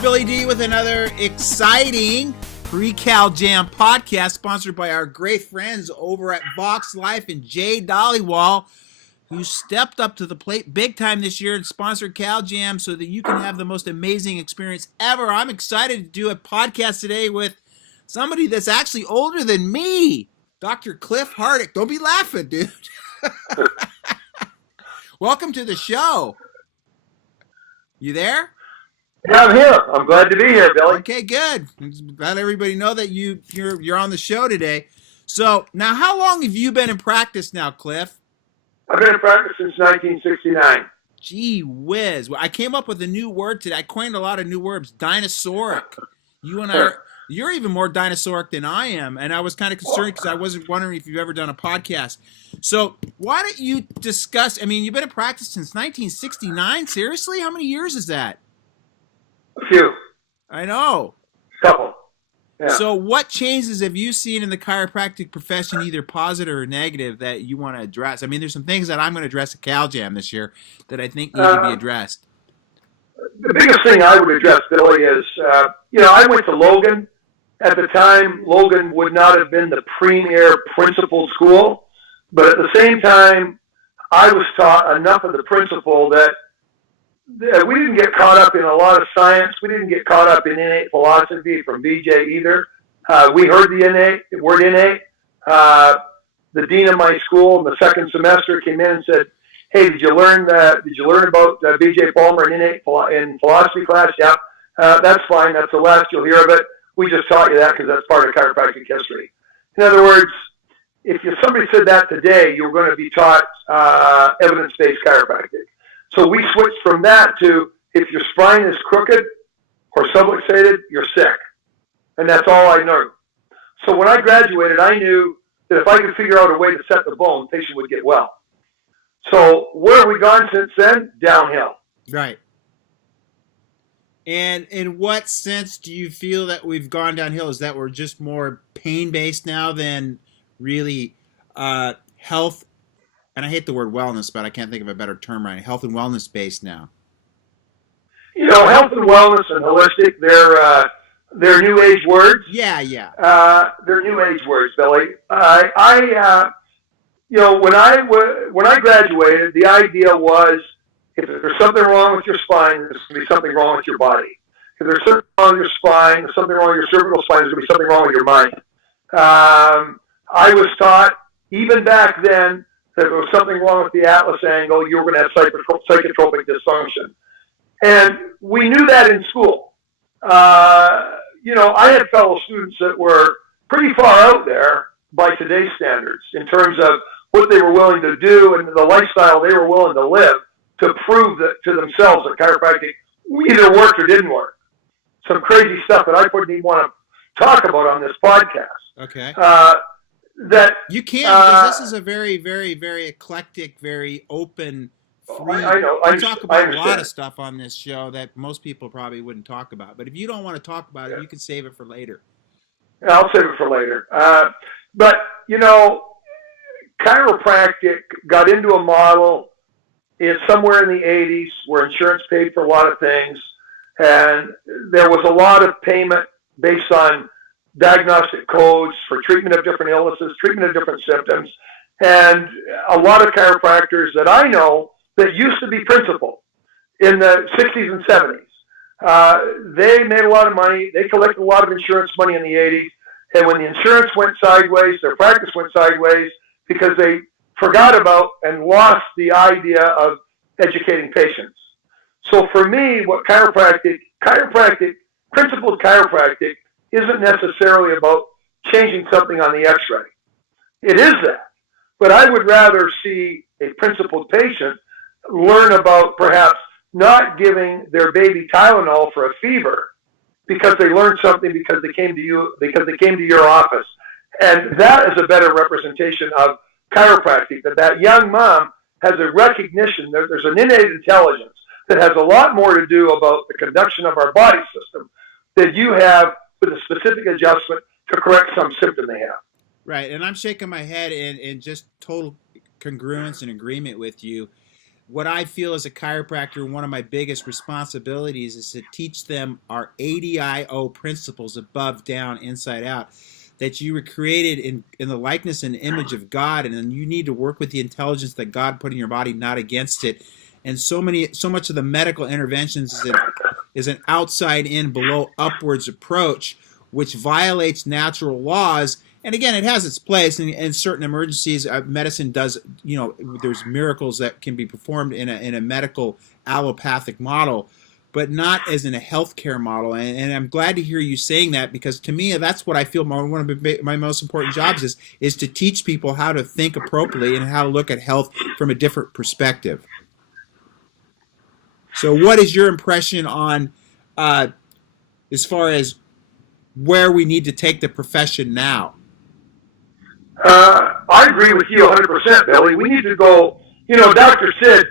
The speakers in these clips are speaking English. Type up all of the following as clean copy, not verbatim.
Billy D with another exciting pre-Cal Jam podcast sponsored by our great friends over at Vox Life and Jay Dollywall, who stepped up to the plate big time this year and sponsored Cal Jam so that you can have the most amazing experience ever. I'm excited to do a podcast today with somebody that's actually older than me, Dr. Cliff Hardick. Don't be laughing, dude. Welcome to the show. You there? Yeah, I'm here. I'm glad to be here, Billy. Okay, good. I'm glad everybody know that you're on the show today. So now, how long have you been in practice now, Cliff? I've been in practice since 1969. Gee whiz! Well, I came up with a new word today. I coined a lot of new words. Dinosauric. You and I, you're even more dinosauric than I am, and I was kind of concerned because I wasn't wondering if you've ever done a podcast. So why don't you discuss? I mean, you've been in practice since 1969. Seriously, how many years is that? A few. I know. Couple. Yeah. So what changes have you seen in the chiropractic profession, either positive or negative, that you want to address? I mean, there's some things that I'm going to address at Cal Jam this year that I think need to be addressed. The biggest thing I would address, Billy, is, I went to Logan. At the time, Logan would not have been the premier principal school, but at the same time, I was taught enough of the principle that we didn't get caught up in a lot of science. We didn't get caught up in innate philosophy from BJ either. We heard the word innate. The dean of my school in the second semester came in and said, "Hey, did you learn about BJ Palmer in philosophy class?" Yeah, that's fine. That's the last you'll hear of it. We just taught you that because that's part of chiropractic history. In other words, if somebody said that today, you're going to be taught evidence-based chiropractic. So we switched from that to, if your spine is crooked or subluxated, you're sick. And that's all I knew. So when I graduated, I knew that if I could figure out a way to set the bone, the patient would get well. So where have we gone since then? Downhill. Right. And in what sense do you feel that we've gone downhill? Is that we're just more pain-based now than really health? And I hate the word wellness, but I can't think of a better term right now. Health and wellness based now. Health and wellness and holistic, they're new age words. Yeah. They're new age words, Billy. When I graduated, the idea was, if there's something wrong with your spine, there's going to be something wrong with your body. If there's something wrong with your spine, there's something wrong with your cervical spine, there's going to be something wrong with your mind. I was taught, even back then, that if there was something wrong with the atlas angle, you were going to have psychotropic dysfunction. And we knew that in school. I had fellow students that were pretty far out there by today's standards in terms of what they were willing to do and the lifestyle they were willing to live to prove that to themselves that chiropractic either worked or didn't work. Some crazy stuff that I wouldn't even want to talk about on this podcast. Okay. That you can, because this is a very, very, very eclectic, very open, free. I know. We talk about a lot of stuff on this show that most people probably wouldn't talk about. But if you don't want to talk about it, you can save it for later. I'll save it for later. But chiropractic got into a model somewhere in the 80s where insurance paid for a lot of things, and there was a lot of payment based on diagnostic codes for treatment of different illnesses, treatment of different symptoms. And a lot of chiropractors that I know that used to be principal in the 60s and 70s, they made a lot of money. They collected a lot of insurance money in the 80s. And when the insurance went sideways, their practice went sideways because they forgot about and lost the idea of educating patients. So for me, what principled chiropractic isn't necessarily about changing something on the x-ray. It is that. But I would rather see a principled patient learn about perhaps not giving their baby Tylenol for a fever because they learned something because they came to your office. And that is a better representation of chiropractic, that young mom has a recognition, there's an innate intelligence that has a lot more to do about the conduction of our body system than you have with a specific adjustment to correct some symptom they have. Right, and I'm shaking my head in just total congruence and agreement with you. what I feel as a chiropractor, one of my biggest responsibilities is to teach them our ADIO principles, above, down, inside, out, that you were created in the likeness and image of God, and then you need to work with the intelligence that God put in your body, not against it. And so much of the medical interventions is an outside in, below upwards approach, which violates natural laws. And again, it has its place in certain emergencies. Medicine does, there's miracles that can be performed in a medical allopathic model, but not as in a healthcare model. And I'm glad to hear you saying that, because to me, that's what I feel one of my most important jobs is to teach people how to think appropriately and how to look at health from a different perspective. So what is your impression on, as far as where we need to take the profession now? I agree with you 100%, Billy. We need to go, Dr. Sid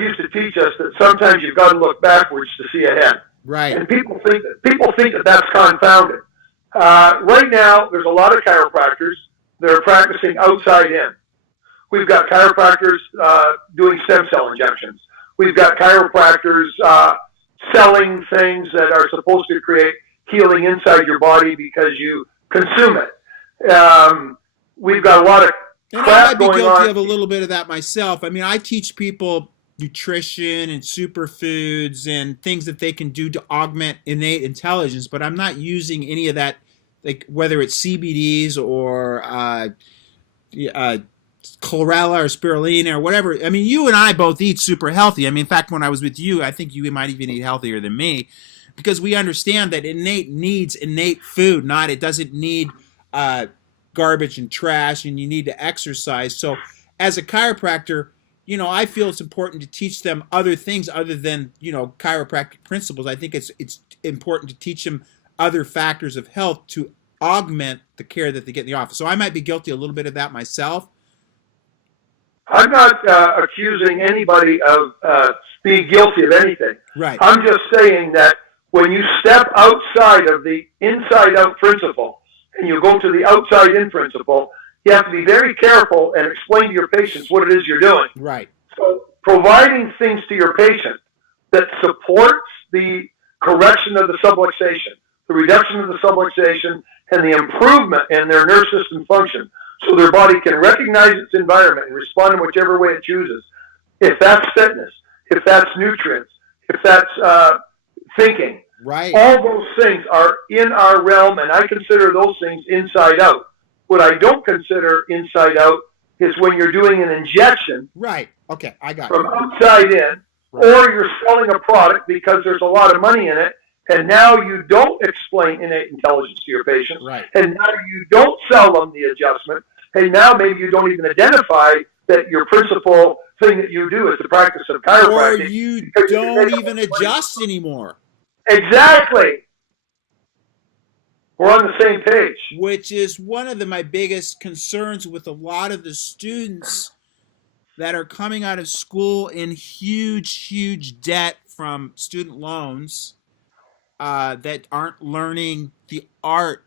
used to teach us that sometimes you've got to look backwards to see ahead. Right. And people think that that's confounded. Right now, there's a lot of chiropractors that are practicing outside in. We've got chiropractors doing stem cell injections. We've got chiropractors selling things that are supposed to create healing inside your body because you consume it. We've got a lot of and crap I might be going guilty on. of a little bit of that myself. I mean, I teach people nutrition and superfoods and things that they can do to augment innate intelligence, but I'm not using any of that, like whether it's CBDs or chlorella or spirulina or whatever. I mean, you and I both eat super healthy. I mean, in fact, when I was with you, I think you might even eat healthier than me, because we understand that innate needs innate food, not it doesn't need garbage and trash, and you need to exercise. So as a chiropractor, I feel it's important to teach them other things other than, chiropractic principles. I think it's important to teach them other factors of health to augment the care that they get in the office. So I might be guilty a little bit of that myself. I'm not accusing anybody of being guilty of anything. Right. I'm just saying that when you step outside of the inside-out principle and you go to the outside-in principle, you have to be very careful and explain to your patients what it is you're doing. Right. So providing things to your patient that supports the correction of the subluxation, the reduction of the subluxation, and the improvement in their nerve system function, so their body can recognize its environment and respond in whichever way it chooses. If that's fitness, if that's nutrients, if that's thinking, right, all those things are in our realm, and I consider those things inside out. What I don't consider inside out is when you're doing an injection. Right. Okay, I got from it. outside in, right. Or you're selling a product because there's a lot of money in it, and now you don't explain innate intelligence to your patients, right. And now you don't sell them the adjustment, and now maybe you don't even identify that your principal thing that you do is the practice of chiropractic. Or you don't even adjust anymore. Exactly. We're on the same page. Which is one of my biggest concerns with a lot of the students that are coming out of school in huge debt from student loans, that aren't learning the art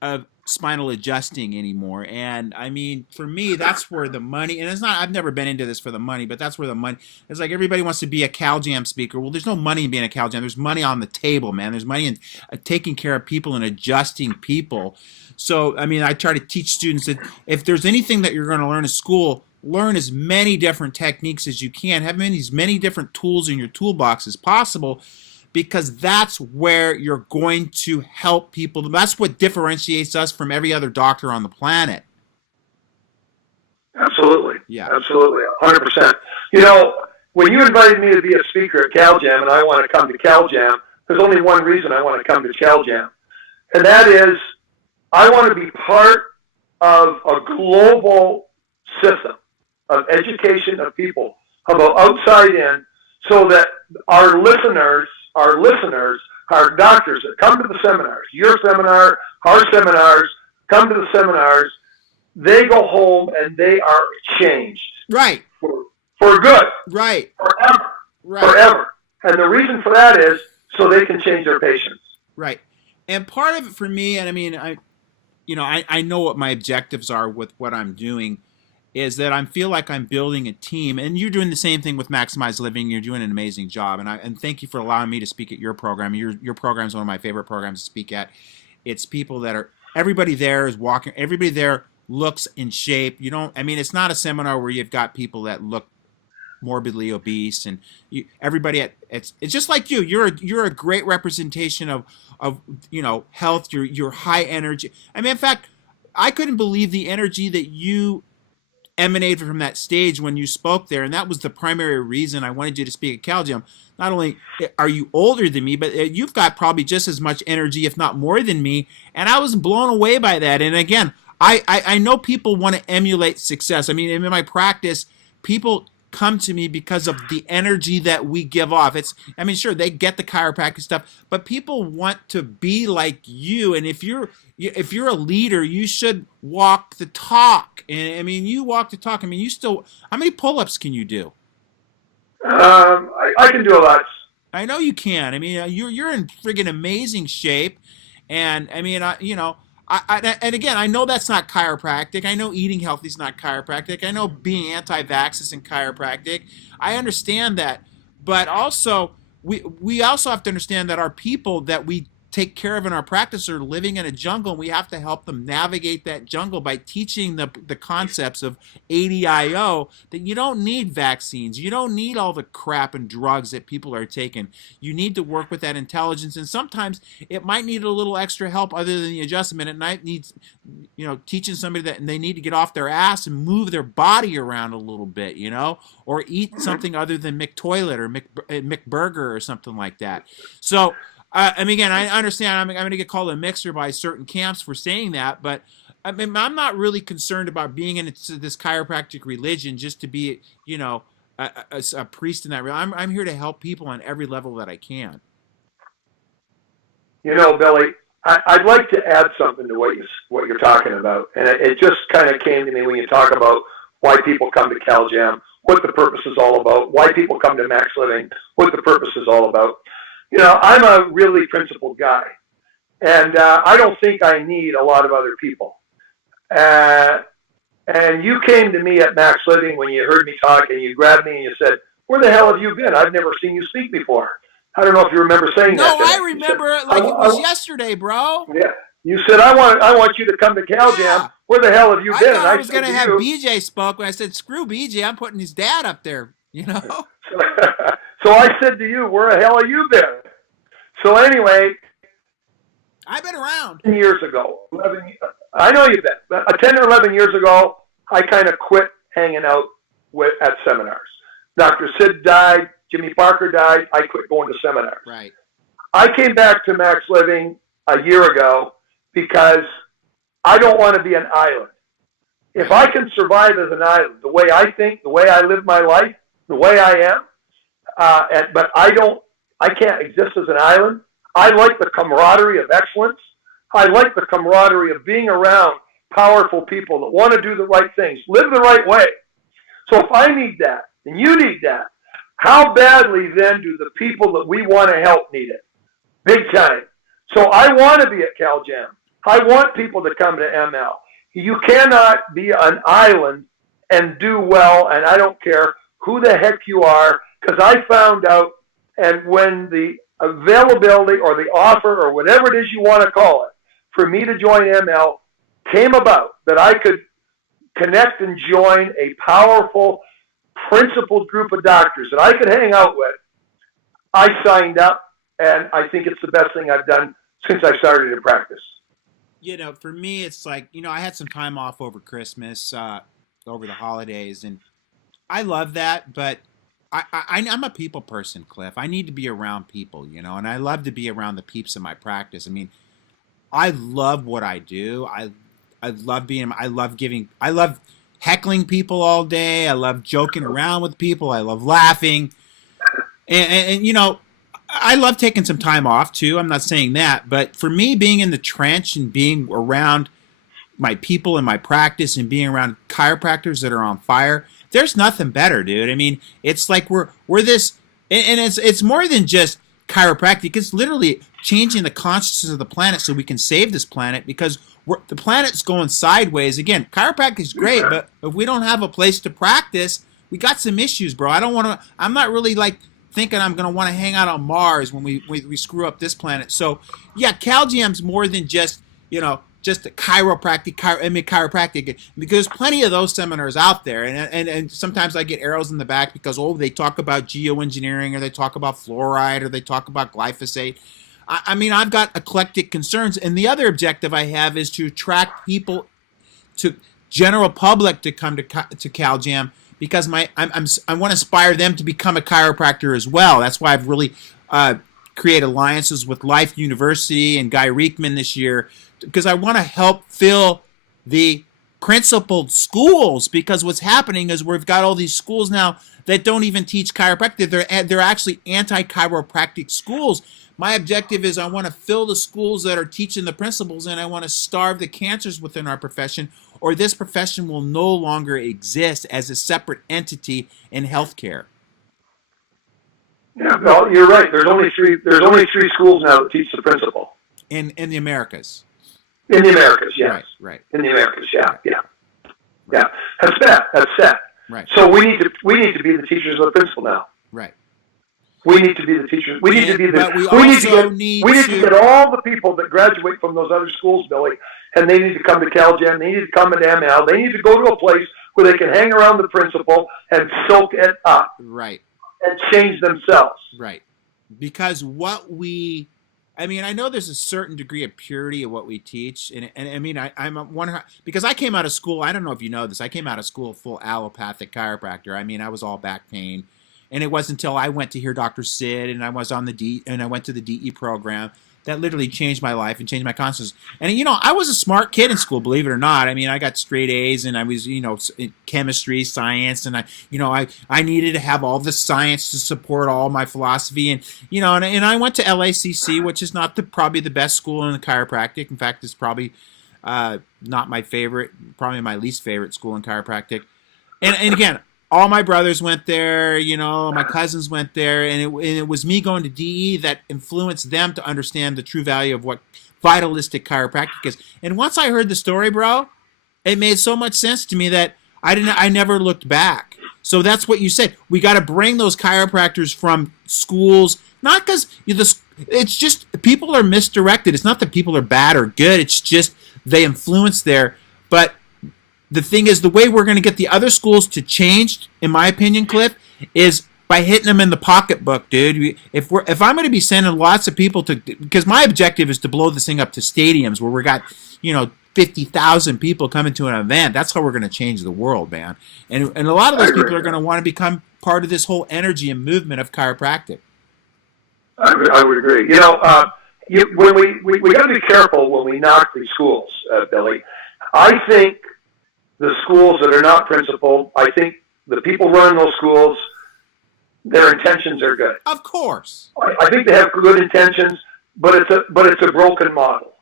of spinal adjusting anymore. And I mean, for me, that's where the money, and it's not, I've never been into this for the money, but that's where the money, it's like everybody wants to be a CalJam speaker. Well, there's no money in being a CalJam. There's money on the table, man. There's money in taking care of people and adjusting people. So, I mean, I try to teach students that if there's anything that you're going to learn at school, learn as many different techniques as you can. Have as many different tools in your toolbox as possible, because that's where you're going to help people. That's what differentiates us from every other doctor on the planet. Absolutely. Yeah. Absolutely. 100%. When you invited me to be a speaker at CalJam and I want to come to CalJam, there's only one reason I want to come to CalJam. And that is I want to be part of a global system of education of people about outside in, so that our listeners, our doctors that come to the seminars, your seminar, our seminars, come to the seminars, they go home and they are changed. Right. For good. Right. Forever. Right. Forever. And the reason for that is so they can change their patients. Right. And part of it for me, and I mean, I know what my objectives are with what I'm doing. is that I feel like I'm building a team, and you're doing the same thing with Maximize Living. You're doing an amazing job, and thank you for allowing me to speak at your program. Your program is one of my favorite programs to speak at. It's people that are everybody there is walking. Everybody there looks in shape. It's not a seminar where you've got people that look morbidly obese, and everybody it's just like you. You're a great representation of health. You're high energy. In fact, I couldn't believe the energy that you emanated from that stage when you spoke there, and that was the primary reason I wanted you to speak at CalGem. Not only are you older than me, but you've got probably just as much energy, if not more than me, and I was blown away by that. And again, I know people want to emulate success. In my practice, people come to me because of the energy that we give off. Sure, they get the chiropractic stuff, but people want to be like you. And if you're a leader, you should walk the talk. And you walk the talk. You still, how many pull-ups can you do? I can do a lot. I know you can. You're in friggin' amazing shape. And and again, I know that's not chiropractic. I know eating healthy is not chiropractic. I know being anti-vax isn't chiropractic. I understand that. But also, we also have to understand that our people that we take care of in our practice are living in a jungle, and we have to help them navigate that jungle by teaching the concepts of ADIO, that you don't need vaccines. You don't need all the crap and drugs that people are taking. You need to work with that intelligence, and sometimes it might need a little extra help other than the adjustment. It might need, teaching somebody that they need to get off their ass and move their body around a little bit, or eat something other than McToilet or McBurger or something like that. So, again, I understand I'm going to get called a mixer by certain camps for saying that, but I'm not really concerned about being in this chiropractic religion just to be, a priest in that. I'm here to help people on every level that I can. Billy, I'd like to add something to what you're talking about, and it just kind of came to me when you talk about why people come to CalGem, what the purpose is all about, why people come to Max Living, what the purpose is all about. I'm a really principled guy, and I don't think I need a lot of other people. And you came to me at Max Living when you heard me talk, and you grabbed me and you said, "Where the hell have you been? I've never seen you speak before." I don't know if you remember saying that. No, I remember it like it was yesterday, bro. Yeah. You said, I want you to come to CalGem. Yeah. Where the hell have you been? I was going to have BJ spoke when I said, screw BJ, I'm putting his dad up there, So I said to you, where the hell have you been? So anyway, I've been around. 10 years ago, I know you've been. 10 or 11 years ago, I kind of quit hanging out at seminars. Dr. Sid died. Jimmy Parker died. I quit going to seminars. Right. I came back to Max Living a year ago because I don't want to be an island. If I can survive as an island, the way I think, the way I live my life, the way I am, but I can't exist as an island. I like the camaraderie of excellence. I like the camaraderie of being around powerful people that want to do the right things, live the right way. So if I need that, and you need that, how badly then do the people that we want to help need it? Big time. So I want to be at CalGem. I want people to come to ML. You cannot be an island and do well, and I don't care who the heck you are, because I found out, and when the availability or the offer or whatever it is you want to call it, for me to join ML came about, that I could connect and join a powerful, principled group of doctors that I could hang out with, I signed up, and I think it's the best thing I've done since I started in practice. For me, it's like, I had some time off over Christmas, over the holidays, and I love that, but I'm a people person, Cliff. I need to be around people, and I love to be around the peeps in my practice. I love what I do. I love heckling people all day. I love joking around with people. I love laughing. And I love taking some time off too. I'm not saying that, but for me, being in the trench and being around my people in my practice and being around chiropractors that are on fire, there's nothing better, dude. It's like we're this, and it's more than just chiropractic. It's literally changing the consciousness of the planet so we can save this planet, because the planet's going sideways. Again, chiropractic is great, but if we don't have a place to practice, we got some issues, bro. I'm not really like thinking I'm going to want to hang out on Mars when we screw up this planet. So, yeah, CalJam's more than just, just a chiropractic, because there's plenty of those seminars out there. And sometimes I get arrows in the back because, they talk about geoengineering, or they talk about fluoride, or they talk about glyphosate. I mean, I've got eclectic concerns. And the other objective I have is to attract people, to general public, to come to CalJam, because I want to inspire them to become a chiropractor as well. That's why I've really created alliances with Life University and Guy Reekman this year, because I want to help fill the principled schools, because what's happening is we've got all these schools now that don't even teach chiropractic. They're actually anti-chiropractic schools. My objective is I want to fill the schools that are teaching the principles, and I want to starve the cancers within our profession, or this profession will no longer exist as a separate entity in healthcare. Yeah, well, you're right. There's only three schools now that teach the principle. In the Americas. In the Americas, yes. Right. In the Americas, yeah. That's set. Right. So we need to be the teachers of the principle now. Right. We need to be the teachers. We need to get all the people that graduate from those other schools, Billy, and they need to come to CalJam. They need to come to ML. They need to go to a place where they can hang around the principle and soak it up. Right. And change themselves. Right. Because I know there's a certain degree of purity of what we teach, and I mean, I'm wondering, because I came out of school, I don't know if you know this, I came out of school full allopathic chiropractor. I mean, I was all back pain, and it wasn't until I went to hear Dr. Sid, and I was on and I went to the DE program, that literally changed my life and changed my consciousness. And I was a smart kid in school, believe it or not. I mean, I got straight A's, and I was, in chemistry, science, and I needed to have all the science to support all my philosophy, and and I went to LACC, which is not probably the best school in the chiropractic. In fact, it's probably not my favorite, probably my least favorite school in chiropractic. And again, all my brothers went there, my cousins went there, and it was me going to DE that influenced them to understand the true value of what vitalistic chiropractic is. And once I heard the story, bro, it made so much sense to me that I never looked back. So that's what you said. We got to bring those chiropractors from schools, not because it's just people are misdirected. It's not that people are bad or good. It's just they influence there. But the thing is, the way we're going to get the other schools to change, in my opinion, Cliff, is by hitting them in the pocketbook, dude. If I'm going to be sending lots of people because my objective is to blow this thing up to stadiums where we got 50,000 people coming to an event. That's how we're going to change the world, man. And a lot of those people are going to want to become part of this whole energy and movement of chiropractic. I would agree. When we got to be careful when we knock these schools, Billy. I think the schools that are not principled, I think the people running those schools, their intentions are good. Of course. I think they have good intentions, but it's a broken model.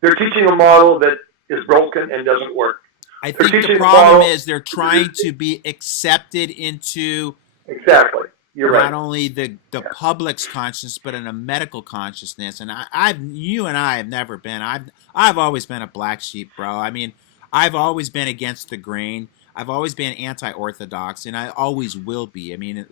They're teaching a model that is broken and doesn't work. I think the problem is they're trying to be accepted into exactly. You're right. Not only the public's consciousness, but in a medical consciousness. And you and I have never been. I've always been a black sheep, bro. I mean, I've always been against the grain. I've always been anti-orthodox, and I always will be. I mean,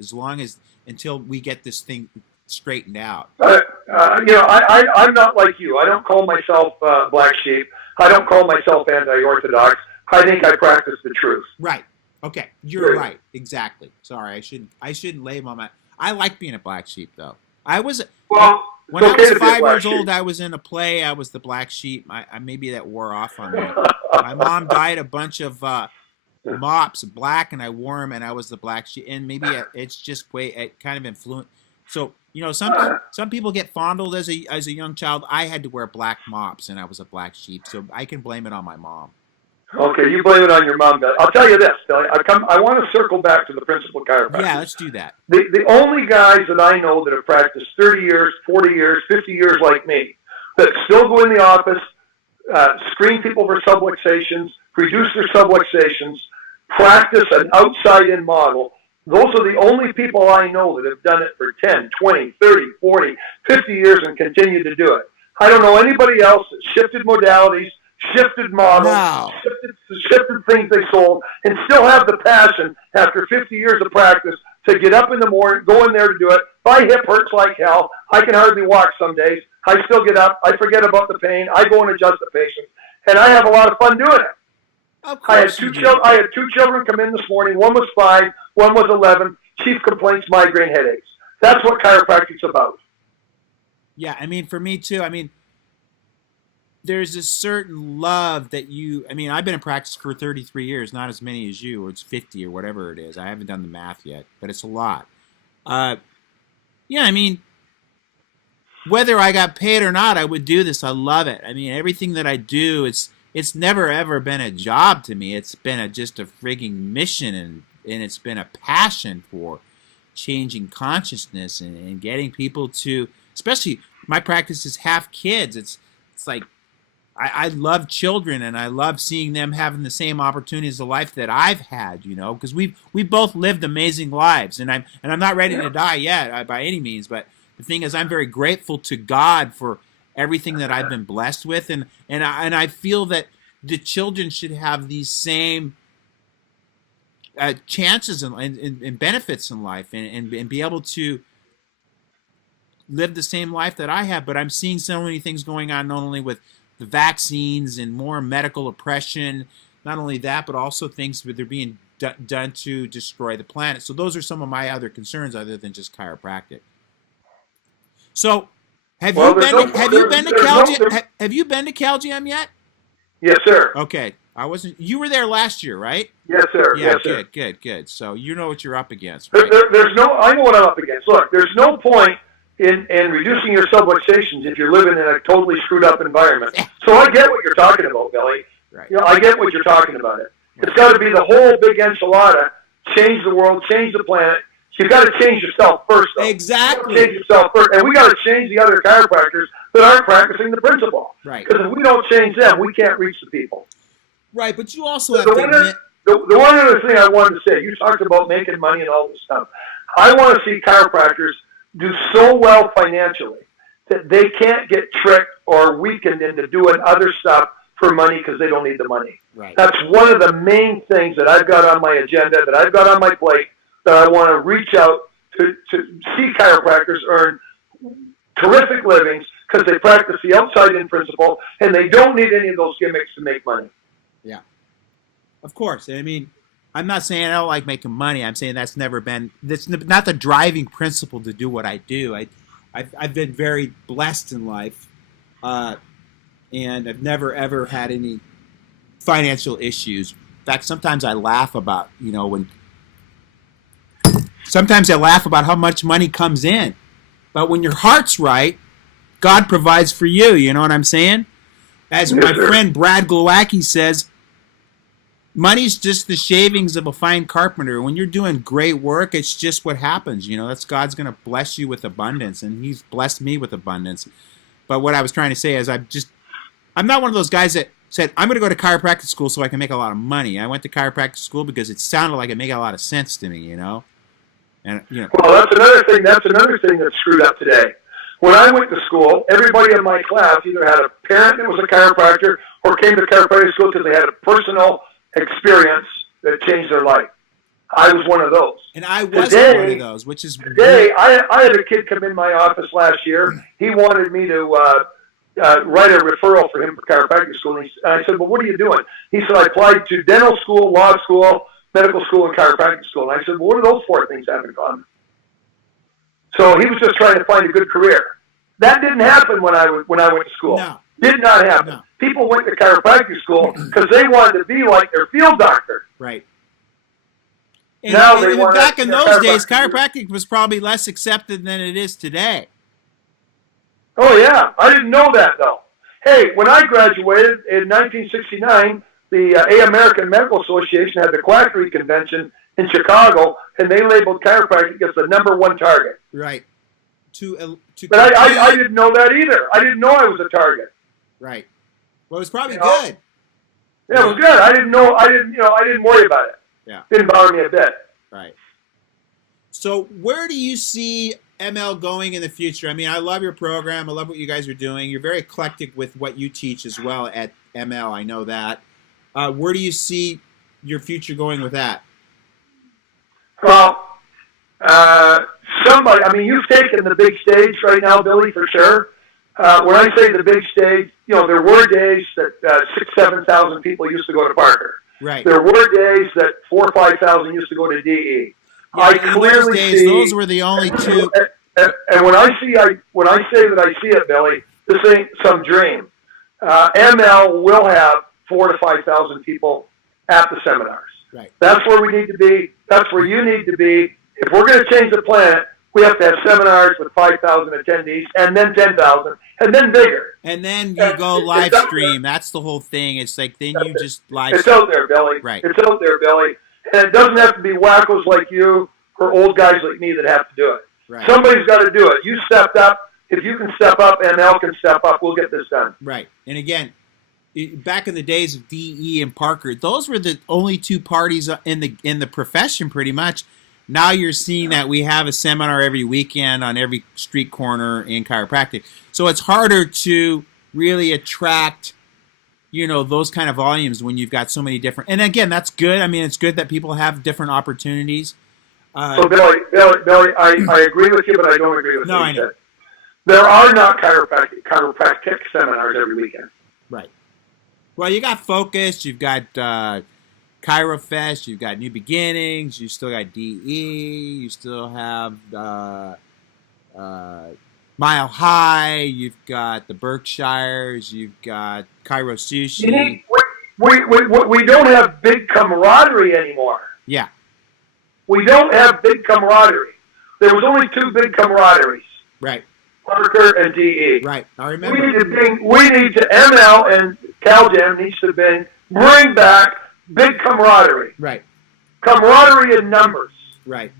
until we get this thing straightened out. I'm not like you. I don't call myself black sheep. I don't call myself anti-orthodox. I think I practice the truth. Right. Okay. You're right. Exactly. Sorry, I shouldn't label my. I like being a black sheep, though. When I was 5 years old, I was in a play. I was the black sheep. Maybe that wore off on me. My mom dyed a bunch of mops black, and I wore them, and I was the black sheep. And maybe it's just it kind of influenced. So some people get fondled as a young child. I had to wear black mops, and I was a black sheep. So I can blame it on my mom. Okay, you blame it on your mom. I'll tell you this, Billy. I want to circle back to the principal chiropractor. Yeah, let's do that. The only guys that I know that have practiced 30 years, 40 years, 50 years like me, that still go in the office, screen people for subluxations, reduce their subluxations, practice an outside-in model, those are the only people I know that have done it for 10, 20, 30, 40, 50 years and continue to do it. I don't know anybody else that shifted modalities, shifted models, No. shifted things they sold, and still have the passion after 50 years of practice to get up in the morning, go in there to do it. My hip hurts like hell. I can hardly walk some days. I still get up. I forget about the pain. I go and adjust the patient, and I have a lot of fun doing it. Of I had course you do. I had two children come in this morning. One was 5, one was 11. Chief complaints, migraine headaches. That's what chiropractic's about. Yeah, I mean, for me too. I mean, there's a certain love that I've been in practice for 33 years, not as many as you, or it's 50 or whatever it is. I haven't done the math yet, but it's a lot. Yeah, I mean, whether I got paid or not, I would do this. I love it. I mean, everything that I do, it's never ever been a job to me. It's been just a frigging mission, and it's been a passion for changing consciousness and getting people to, especially my practice is half kids. It's like I love children, and I love seeing them having the same opportunities of life that I've had, because we both lived amazing lives, and I'm not ready to die yet by any means, but the thing is, I'm very grateful to God for everything that I've been blessed with, and I feel that the children should have these same chances and benefits in life, and be able to live the same life that I have. But I'm seeing so many things going on, not only with the vaccines and more medical oppression, not only that, but also things that are being done to destroy the planet. So those are some of my other concerns, other than just chiropractic. So, have you been to CalGEM yet? Yes, sir. Okay, you were there last year, right? Yes, sir. Yeah, yes, good. So you know what you're up against, right? I know what I'm up against. Look, there's no point in reducing your subluxations if you're living in a totally screwed up environment. So I get what you're talking about, Billy. Right. I get what you're talking about. It's got to be the whole big enchilada. Change the world, change the planet. You've got to change yourself first, though. Exactly. Change yourself first, and we got to change the other chiropractors that aren't practicing the principle. Right. Because if we don't change them, we can't reach the people. Right, but you also have to admit. The one other thing I wanted to say, you talked about making money and all this stuff. I want to see chiropractors do so well financially that they can't get tricked or weakened into doing other stuff for money because they don't need the money. Right. That's one of the main things that I've got on my agenda, that I've got on my plate, that I want to reach out to see chiropractors earn terrific livings because they practice the outside-in principle and they don't need any of those gimmicks to make money. Yeah, of course. I mean, I'm not saying I don't like making money. I'm saying that's not the driving principle to do what I do. I've been very blessed in life, and I've never ever had any financial issues. In fact, sometimes I laugh about how much money comes in, but when your heart's right, God provides for you. You know what I'm saying? As my friend Brad Glowacki says, money's just the shavings of a fine carpenter. When you're doing great work, it's just what happens. That's God's going to bless you with abundance, and He's blessed me with abundance. But what I was trying to say is I'm not one of those guys that said, I'm going to go to chiropractic school so I can make a lot of money. I went to chiropractic school because it sounded like it made a lot of sense to me, And Well, that's another thing that's screwed up today. When I went to school, everybody in my class either had a parent that was a chiropractor or came to chiropractic school because they had a personal experience that changed their life. I was one of those. And I wasn't one of those, which is... Today, I had a kid come in my office last year. He wanted me to write a referral for him for chiropractic school. And I said, well, what are you doing? He said, I applied to dental school, law school, medical school, and chiropractic school. And I said, well, what do those 4 things have in common? So he was just trying to find a good career. That didn't happen when I went to school. No. Did not happen. No. People went to chiropractic school because they wanted to be like their field doctor. Right. And back in those days, chiropractic was probably less accepted than it is today. Oh, yeah. I didn't know that, though. Hey, when I graduated in 1969, the American Medical Association had the Quackery Convention in Chicago, and they labeled chiropractic as the #1 target. Right. But I didn't know that either. I didn't know I was a target. Right. Well, it was probably good. Yeah, it was good. I didn't worry about it. Yeah. Didn't bother me a bit. Right. So where do you see ML going in the future? I mean, I love your program. I love what you guys are doing. You're very eclectic with what you teach as well at ML. I know that. Where do you see your future going with that? Well, somebody, I mean, you've taken the big stage right now, Billy, for sure. When I say the big stage, there were days that 6,000, 7,000 people used to go to Parker. Right. There were days that 4,000 or 5,000 used to go to DE. Yeah, I in clearly those days, see, those were the only two. And when I say that I see it, Billy, this ain't some dream. ML will have 4,000 to 5,000 people at the seminars. Right. That's where we need to be. That's where you need to be. If we're going to change the planet, we have to have seminars with 5,000 attendees, and then 10,000, and then bigger. And then you go live stream. That's the whole thing. It's like then you just live stream. It's out there, Billy. Right. It's out there, Billy. And it doesn't have to be wackos like you or old guys like me that have to do it. Right. Somebody's got to do it. You stepped up. If you can step up, ML can step up. We'll get this done. Right. And again, back in the days of DE and Parker, those were the only two parties in the profession, pretty much. Now you're seeing that we have a seminar every weekend on every street corner in chiropractic. So it's harder to really attract, those kind of volumes when you've got so many different. And again, that's good. I mean, it's good that people have different opportunities. So Billy, I agree with you, but I don't agree with what you said. There are not chiropractic seminars every weekend. Right. Well, you got Focus, you've got ChiroFest, you've got New Beginnings, you still got DE, you still have Mile High, you've got the Berkshires, you've got Chiro Sushi. We don't have big camaraderie anymore. Yeah. We don't have big camaraderie. There was only two big camaraderies. Right. Parker and DE. Right. I remember. We need to ML and CalGem needs to bring back big camaraderie. Right. Camaraderie in numbers. Right.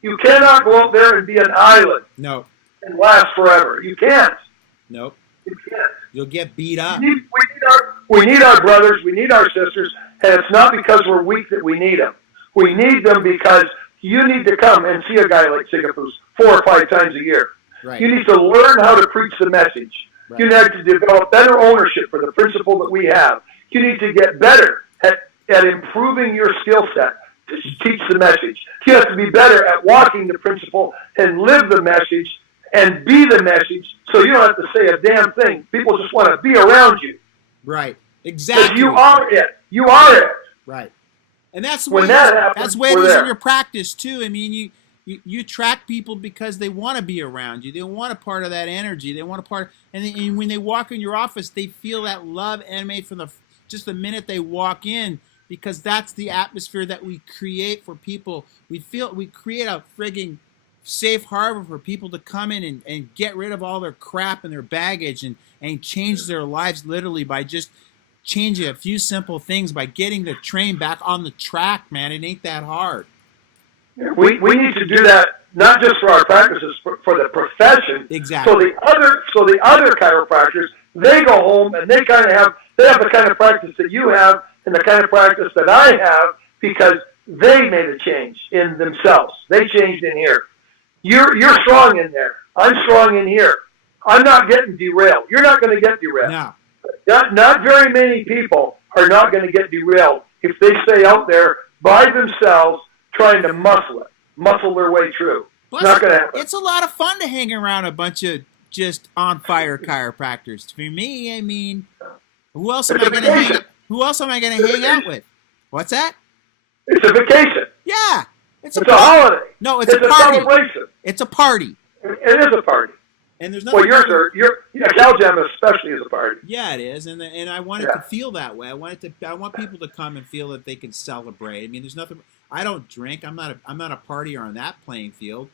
You cannot go out there and be an island. No. And last forever. You can't. Nope. You can't. You'll get beat up. We need our brothers. We need our sisters. And it's not because we're weak that we need them. We need them because you need to come and see a guy like Sigafus 4 or 5 times a year. Right. You need to learn how to preach the message. Right. You need to develop better ownership for the principle that we have. You need to get better at improving your skill set to teach the message. You have to be better at walking the principle and live the message and be the message so you don't have to say a damn thing. People just want to be around you. Right. Exactly. You are it. You are it. Right. And that's when that happens, that's where it is in your practice too. I mean, you attract people because they want to be around you. They want a part of that energy. They want a part, and when they walk in your office, they feel that love emanate from just the minute they walk in, because that's the atmosphere that we create for people. We create a frigging safe harbor for people to come in and get rid of all their crap and their baggage and change their lives literally by just changing a few simple things, by getting the train back on the track, man. It ain't that hard. We need to do that not just for our practices, but for the profession. Exactly. So the other chiropractors, they go home and they have the kind of practice that you have and the kind of practice that I have because they made a change in themselves. They changed in here. You're strong in there. I'm strong in here. I'm not getting derailed. You're not going to get derailed. No. Not very many people are not going to get derailed if they stay out there by themselves trying to muscle their way through. Plus, not going to happen. It's a lot of fun to hang around a bunch of just on fire chiropractors. For me, I mean, who else am I going to hang out with? What's that? It's a vacation. Yeah. It's a holiday. No, it's a party. Celebration. It's a party. It is a party. And there's nothing. Well, CalGem especially is a party. Yeah, it is, and I want it to feel that way. I want people to come and feel that they can celebrate. I mean, there's nothing. I don't drink. I'm not a partier on that playing field.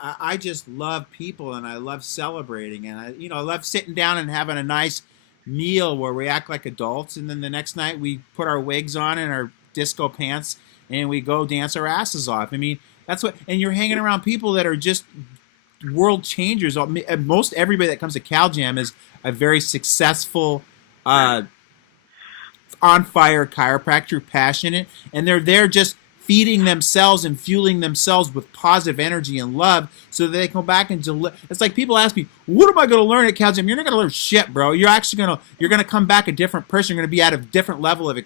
I just love people and I love celebrating, and I love sitting down and having a nice meal where we act like adults, and then the next night we put our wigs on and our disco pants and we go dance our asses off. I mean, that's what. And you're hanging around people that are just world changers. Most everybody that comes to CalGem is a very successful, on fire chiropractor, passionate, and they're there just feeding themselves and fueling themselves with positive energy and love so that they can go back and it's like people ask me, what am I going to learn at Cal Gym? You're not going to learn shit, bro. You're actually you're going to come back a different person. You're going to be at a different level of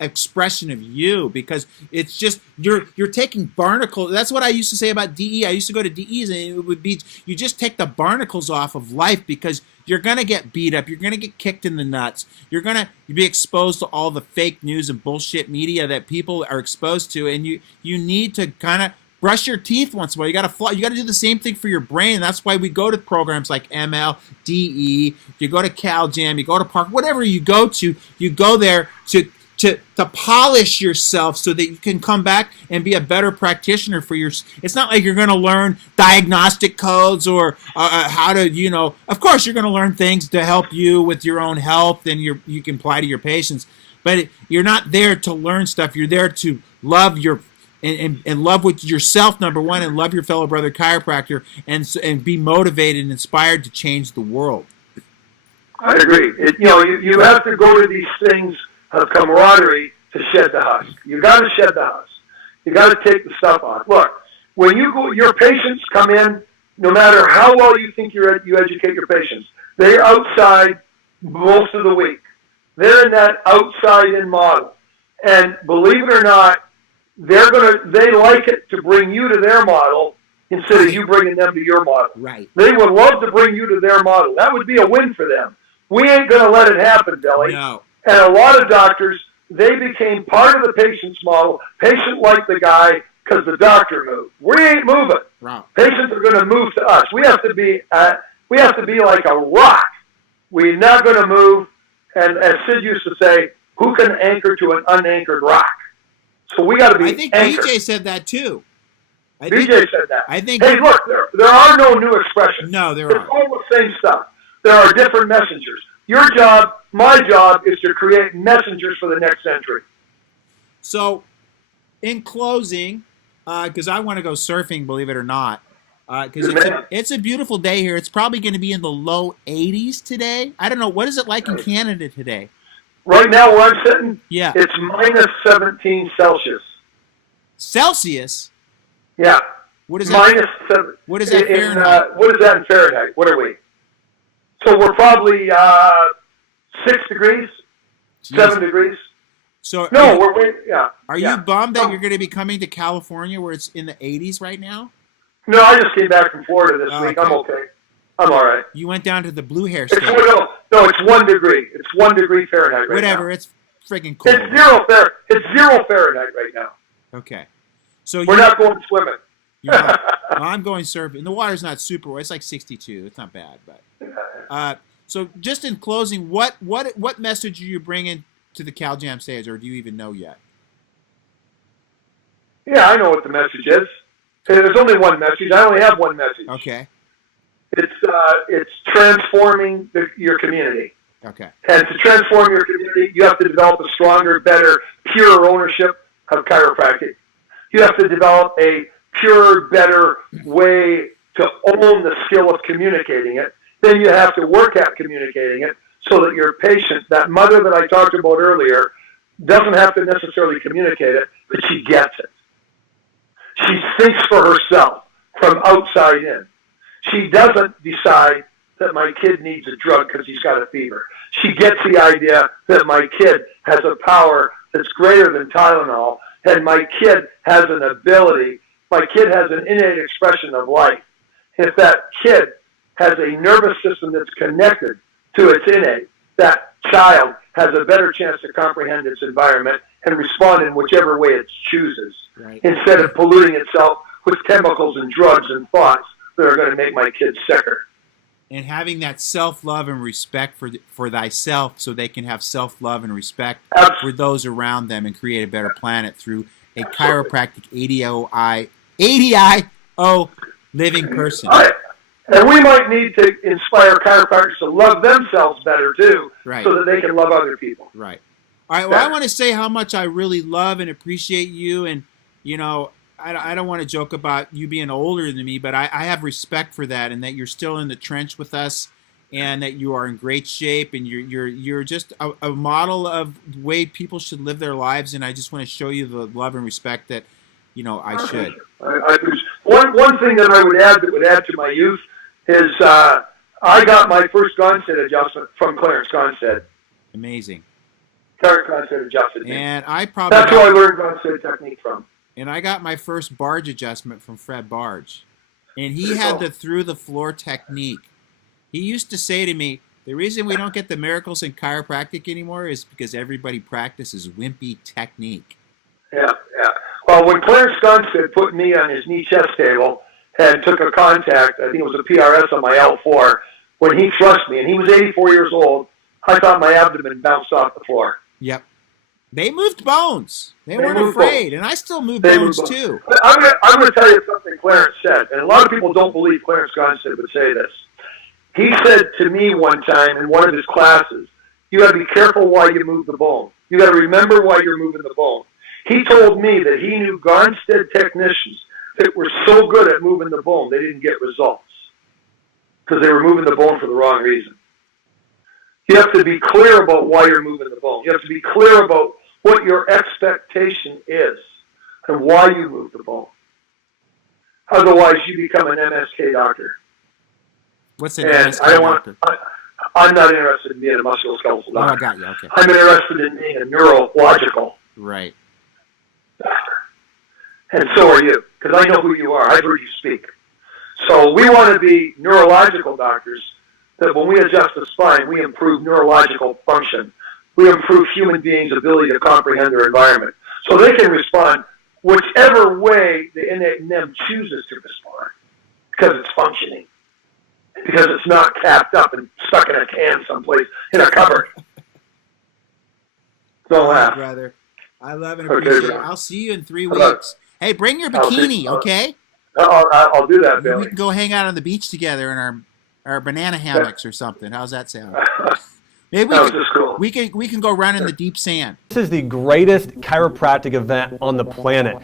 expression of you, because it's just you're taking barnacles. That's what I used to say about DE. I used to go to DEs and it would be, you just take the barnacles off of life, because you're going to get beat up. You're going to get kicked in the nuts. You're going to be exposed to all the fake news and bullshit media that people are exposed to. And you need to kind of brush your teeth once in a while. You got to do the same thing for your brain. That's why we go to programs like ML, DE. You go to Cal Jam, you go to Park, whatever you go to, you go there to polish yourself so that you can come back and be a better practitioner for your. It's not like you're going to learn diagnostic codes or how to, of course you're going to learn things to help you with your own health and you can apply to your patients, but you're not there to learn stuff. You're there to love and love with yourself, number one, and love your fellow brother chiropractor, and be motivated and inspired to change the world. I agree. You have to go to these things of camaraderie to shed the husk. You got to shed the husk. You got to take the stuff off. Look, when your patients come in, no matter how well you think you educate your patients, they're outside most of the week. They're in that outside-in model, and believe it or not, they like it to bring you to their model instead of you bringing them to your model. Right. They would love to bring you to their model. That would be a win for them. We ain't going to let it happen, Billy. No. And a lot of doctors, they became part of the patient's model. Patient liked the guy because the doctor moved. We ain't moving. Wow. Patients are going to move to us. We have to be like a rock. We're not going to move. And as Sid used to say, who can anchor to an unanchored rock? So we got to be. I think anchored. BJ said that too. BJ said that. I think. Hey, look, there are no new expressions. No, there It's aren't. all the same stuff. There are different messengers. Your job, my job, is to create messengers for the next century. So, in closing, because I want to go surfing, believe it or not, because it's a beautiful day here. It's probably going to be in the low 80s today. I don't know. What is it like in Canada today? Right now, where I'm sitting, yeah, it's minus 17 Celsius. Celsius? Yeah. What is that? Minus 7. What is that Fahrenheit? What is that in Fahrenheit? What are we? So we're probably 6 degrees, Jeez. 7 degrees. So no, we're way, yeah. Are you bummed that you're going to be coming to California where it's in the 80s right now? No, I just came back from Florida this week. I'm okay. I'm all right. You went down to the blue hair state. No, it's 1 degree. It's 1 degree Fahrenheit right Whatever, now. it's freaking cold. It's 0 Fahrenheit right now. Okay. So we're not going swimming. Well, I'm going surfing. The water's not super. It's like 62. It's not bad, but so just in closing, what message are you bringing to the Cal Jam stage, or do you even know yet? Yeah, I know what the message is. There's only one message. I only have one message. Okay. It's transforming your community. Okay. And to transform your community, you have to develop a stronger, better, pure ownership of chiropractic. You have to develop a pure, better way to own the skill of communicating it. Then you have to work at communicating it so that your patient, that mother that I talked about earlier, doesn't have to necessarily communicate it, but she gets it. She thinks for herself from outside in. She doesn't decide that my kid needs a drug because he's got a fever. She gets the idea that my kid has a power that's greater than Tylenol, and my kid has an ability, my kid has an innate expression of life. If that kid has a nervous system that's connected to its innate, that child has a better chance to comprehend its environment and respond in whichever way it chooses, right, instead of polluting itself with chemicals and drugs and thoughts that are going to make my kids sicker. And having that self-love and respect for thyself, so they can have self-love and respect for those around them and create a better planet through a chiropractic ADIO living person. And we might need to inspire chiropractors to love themselves better too, right, so that they can love other people. Right. All right. Well, I want to say how much I really love and appreciate you, and I don't want to joke about you being older than me, but I have respect for that, and that you're still in the trench with us, and that you are in great shape, and you're just a model of the way people should live their lives. And I just want to show you the love and respect that I should. One thing that I would add to my youth is I got my first Gonstead adjustment from Clarence Gonstead. Amazing. Clarence Gonstead adjusted me. And that's who I learned Gonstead technique from. And I got my first barge adjustment from Fred Barge. And he had the through the floor technique. He used to say to me, the reason we don't get the miracles in chiropractic anymore is because everybody practices wimpy technique. Yeah. Well, when Clarence Gonstead put me on his knee chest table and took a contact, I think it was a PRS on my L4, when he thrust me, and he was 84 years old, I thought my abdomen bounced off the floor. Yep. They moved bones. They weren't afraid, and I still move bones too. I'm going to tell you something Clarence said, and a lot of people don't believe Clarence Gonstead would say this. He said to me one time in one of his classes, you got to be careful why you move the bone. You got to remember why you're moving the bone. He told me that he knew Gonstead technicians that were so good at moving the bone, they didn't get results because they were moving the bone for the wrong reason. You have to be clear about why you're moving the bone. You have to be clear about what your expectation is and why you move the bone. Otherwise, you become an MSK doctor. What's an MSK doctor? I'm not interested in being a musculoskeletal doctor. Oh, I got you. Okay. I'm interested in being a neurological doctor. And so are you, because I know who you are. I've heard you speak. So we want to be neurological doctors that when we adjust the spine, we improve neurological function. We improve human beings' ability to comprehend their environment. So they can respond whichever way the innate in them chooses to respond, because it's functioning. Because it's not capped up and stuck in a can someplace in a cupboard. Don't laugh. Brother. I love and appreciate it. I'll see you in 3 weeks. Hey, bring your bikini, okay? I'll do that, Billy. We can go hang out on the beach together in our banana hammocks or something. How's that sound? Maybe we can go run in the deep sand. This is the greatest chiropractic event on the planet.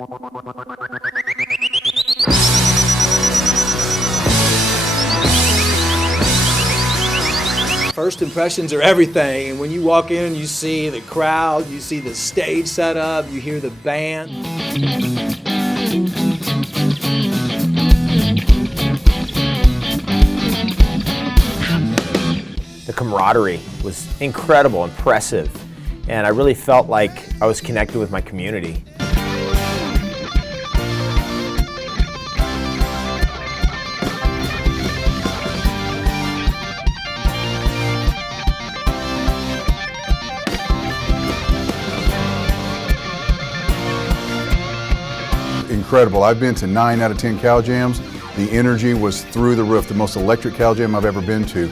First impressions are everything, and when you walk in, you see the crowd, you see the stage set up, you hear the band. The camaraderie was incredible, impressive, and I really felt like I was connected with my community. Incredible. I've been to 9 out of 10 cow jams. The energy was through the roof, the most electric cow jam I've ever been to.